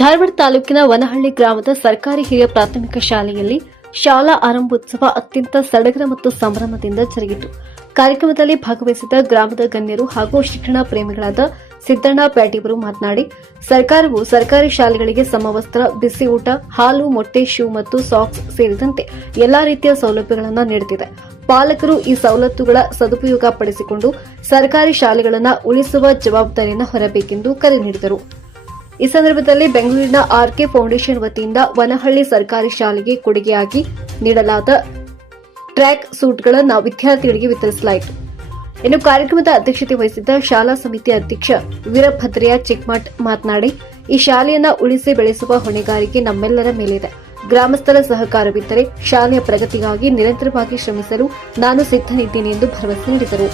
ಧಾರವಾಡ ತಾಲೂಕಿನ ವನಹಳ್ಳಿ ಗ್ರಾಮದ ಸರ್ಕಾರಿ ಹಿರಿಯ ಪ್ರಾಥಮಿಕ ಶಾಲೆಯಲ್ಲಿ ಶಾಲಾ ಆರಂಭೋತ್ಸವ ಅತ್ಯಂತ ಸಡಗರ ಮತ್ತು ಸಂಭ್ರಮದಿಂದ ಜರುಗಿತು. ಕಾರ್ಯಕ್ರಮದಲ್ಲಿ ಭಾಗವಹಿಸಿದ ಗ್ರಾಮದ ಗಣ್ಯರು ಹಾಗೂ ಶಿಕ್ಷಣ ಪ್ರೇಮಿಗಳಾದ ಸಿದ್ದಣ್ಣ ಪ್ಯಾಟಿಯವರು ಮಾತನಾಡಿ, ಸರ್ಕಾರವು ಸರ್ಕಾರಿ ಶಾಲೆಗಳಿಗೆ ಸಮವಸ್ತ್ರ, ಬಿಸಿ ಊಟ, ಹಾಲು, ಮೊಟ್ಟೆ, ಶೂ ಮತ್ತು ಸಾಕ್ಸ್ ಸೇರಿದಂತೆ ಎಲ್ಲಾ ರೀತಿಯ ಸೌಲಭ್ಯಗಳನ್ನು ನೀಡುತ್ತಿದೆ. ಪಾಲಕರು ಈ ಸವಲತ್ತುಗಳ ಸದುಪಯೋಗ ಪಡಿಸಿಕೊಂಡು ಸರ್ಕಾರಿ ಶಾಲೆಗಳನ್ನು ಉಳಿಸುವ ಜವಾಬ್ದಾರಿಯನ್ನು ಹೊರಬೇಕೆಂದು ಕರೆ ನೀಡಿದರು. ಈ ಸಂದರ್ಭದಲ್ಲಿ ಬೆಂಗಳೂರಿನ ಆರ್ಕೆ ಫೌಂಡೇಶನ್ ವತಿಯಿಂದ ವನಹಳ್ಳಿ ಸರ್ಕಾರಿ ಶಾಲೆಗೆ ಕೊಡುಗೆಯಾಗಿ ನೀಡಲಾದ ಟ್ರ್ಯಾಕ್ ಸೂಟ್ಗಳನ್ನು ವಿದ್ಯಾರ್ಥಿಗಳಿಗೆ ವಿತರಿಸಲಾಯಿತು. ಇನ್ನು ಕಾರ್ಯಕ್ರಮದ ಅಧ್ಯಕ್ಷತೆ ವಹಿಸಿದ್ದ ಶಾಲಾ ಸಮಿತಿ ಅಧ್ಯಕ್ಷ ವೀರಭದ್ರಯ್ಯ ಚಿಕ್ಮಠ್ ಮಾತನಾಡಿ, ಈ ಶಾಲೆಯನ್ನು ಉಳಿಸಿ ಬೆಳೆಸುವ ಹೊಣೆಗಾರಿಕೆ ನಮ್ಮೆಲ್ಲರ ಮೇಲಿದೆ. ಗ್ರಾಮಸ್ಥರ ಸಹಕಾರವಿದ್ದರೆ ಶಾಲೆಯ ಪ್ರಗತಿಗಾಗಿ ನಿರಂತರವಾಗಿ ಶ್ರಮಿಸಲು ನಾನು ಸಿದ್ಧನಿದ್ದೇನೆ ಎಂದು ಭರವಸೆ ನೀಡಿದರು.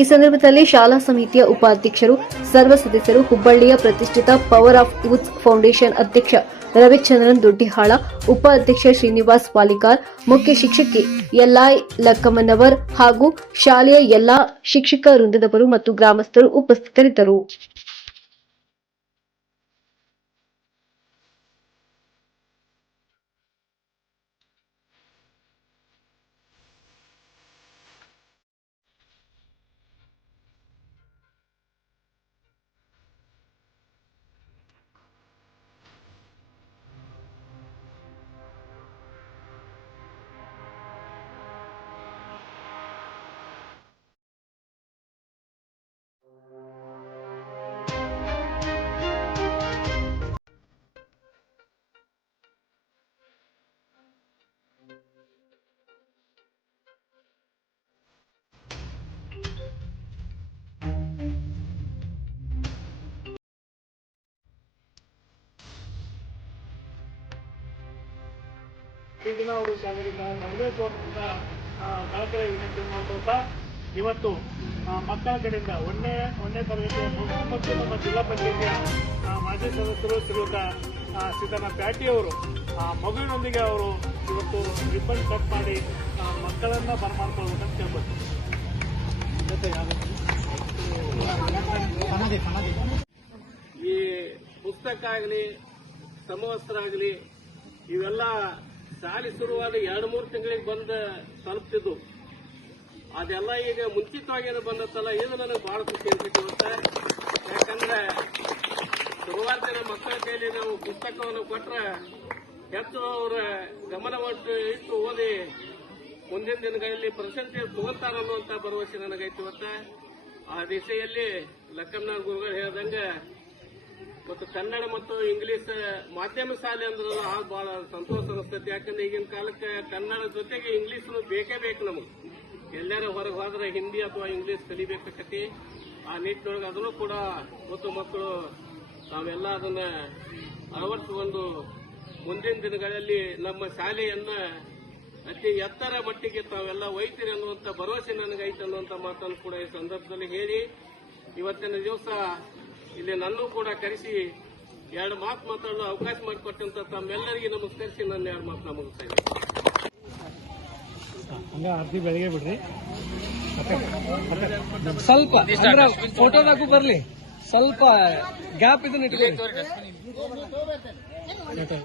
ಈ ಸಂದರ್ಭದಲ್ಲಿ ಶಾಲಾ ಸಮಿತಿಯ ಉಪಾಧ್ಯಕ್ಷರು, ಸರ್ವ ಸದಸ್ಯರು, ಹುಬ್ಬಳ್ಳಿಯ ಪ್ರತಿಷ್ಠಿತ ಪವರ್ ಆಫ್ ಯೂತ್ ಫೌಂಡೇಶನ್ ಅಧ್ಯಕ್ಷ ರವಿಚಂದ್ರನ್ ದೊಡ್ಡಿಹಾಳ, ಉಪಾಧ್ಯಕ್ಷ ಶ್ರೀನಿವಾಸ್ ವಾಲಿಕಾರ್, ಮುಖ್ಯ ಶಿಕ್ಷಕಿ ಎಲ್ಐ ಲಕ್ಕಮ್ಮನವರ್ ಹಾಗೂ ಶಾಲೆಯ ಎಲ್ಲಾ ಶಿಕ್ಷಕ ವೃಂದದವರು ಮತ್ತು ಗ್ರಾಮಸ್ಥರು ಉಪಸ್ಥಿತರಿದ್ದರು. ಈಗಿನ ಅವರು ಶಾಲೆಯಿಂದ ನಮಗೆ ತೋರಿಸಿದ ಕಳಕಳಿ ವಿನಂತಿ ಮಾಡ್ತಾ ಇವತ್ತು ಮಕ್ಕಳ ಕಡೆಯಿಂದ ಒಂದನೇ ತರಗತಿಯ ಮತ್ತು ನಮ್ಮ ಜಿಲ್ಲಾ ಪಂಚಾಯತಿಯ ಮಾಜಿ ಸದಸ್ಯರು ಶ್ರೀಯುತ ಸಿದ್ದಣ್ಣ ಪ್ಯಾಟಿಯವರು ಮಗುವಿನೊಂದಿಗೆ ಅವರು ಇವತ್ತು ರಿಬ್ಬನ್ ಕಟ್ ಮಾಡಿ ಮಕ್ಕಳನ್ನ ಬರಮಾಡ್ಕೊಳ್ಬೇಕಂತ ಕೇಳ್ಬೋದು. ಈ ಪುಸ್ತಕ ಆಗಲಿ, ಸಮವಸ್ತ್ರ ಆಗಲಿ, ಇವೆಲ್ಲ ಶಾಲೆ ಶುರುವಾದ 2-3 ತಿಂಗಳಿಗೆ ಬಂದು ತಲುಪ್ತಿದ್ದು. ಅದೆಲ್ಲ ಈಗ ಮುಂಚಿತವಾಗಿ ಬಂದತ್ತಲ್ಲ, ಇದು ನನಗೆ ಬಹಳ ಖುಷಿ ಅನ್ಸುತ್ತೆ. ಯಾಕಂದ್ರೆ ಶುರುವಾದ ಮಕ್ಕಳ ಕೈಲಿ ನಾವು ಪುಸ್ತಕವನ್ನು ಕೊಟ್ಟರೆ ಹೆಚ್ಚು ಅವರ ಗಮನವನ್ನು ಇಟ್ಟು ಓದಿ ಮುಂದಿನ ದಿನಗಳಲ್ಲಿ ಪ್ರಶಂಸೆ ತಗೋತಾರೆ ಅನ್ನುವಂಥ ಭರವಸೆ ನನಗೈತಿ. ಇವತ್ತು ಆ ದಿಸೆಯಲ್ಲಿ ಲಕ್ಕಮ್ಮನ ಗುರುಗಳು ಹೇಳ್ದಂಗೆ ಮತ್ತು ಕನ್ನಡ ಮತ್ತು ಇಂಗ್ಲಿಷ್ ಮಾಧ್ಯಮ ಶಾಲೆ ಅಂದ್ರೆ ಬಹಳ ಸಂತೋಷ ಅನಿಸ್ತೈತಿ. ಯಾಕಂದ್ರೆ ಈಗಿನ ಕಾಲಕ್ಕೆ ಕನ್ನಡ ಜೊತೆಗೆ ಇಂಗ್ಲಿಷ್ ಬೇಕೇ ಬೇಕು. ನಮಗೆ ಎಲ್ಲಾರ ಹೊರಗೆ ಹೋದ್ರೆ ಹಿಂದಿ ಅಥವಾ ಇಂಗ್ಲಿಷ್ ಕಲಿಬೇಕಾಕತಿ. ಆ ನಿಟ್ಟಿನೊಳಗೆ ಅದನ್ನು ಕೂಡ ಮಕ್ಕಳು ನಾವೆಲ್ಲ ಅದನ್ನ ಅಳವಡಿಸಿಕೊಂಡು ಮುಂದಿನ ದಿನಗಳಲ್ಲಿ ನಮ್ಮ ಶಾಲೆಯನ್ನ ಅತಿ ಎತ್ತರ ಮಟ್ಟಿಗೆ ತಾವೆಲ್ಲ ಒಯ್ತೀರಿ ಅನ್ನುವಂಥ ಭರವಸೆ ನನಗೈತೆ ಅನ್ನುವಂಥ ಮಾತನ್ನು ಕೂಡ ಈ ಸಂದರ್ಭದಲ್ಲಿ ಹೇಳಿ, ಇವತ್ತಿನ ದಿವಸ ಇಲ್ಲಿ ನನ್ನೂ ಕೂಡ ಕರೆಸಿ 2 ಮಾತು ಮಾತಾಡಲು ಅವಕಾಶ ಮಾಡಿಕೊಟ್ಟಂತ ತಮ್ಮೆಲ್ಲರಿಗೆ ನಮಸ್ಕರಿಸಿ ನನ್ನ 2 ಮಾತು ಮುಗಿಸ್ತಾ ಇದ್ದೀನಿ. ಅರ್ಧಿ ಬೆಳಗ್ಗೆ ಬಿಡ್ರಿ, ಸ್ವಲ್ಪ ಫೋಟೋದಾಗೂ ಬರ್ಲಿ, ಸ್ವಲ್ಪ ಗ್ಯಾಪ್ ಇದನ್ನ ಇಟ್ಕೊಳ್ಳಿ.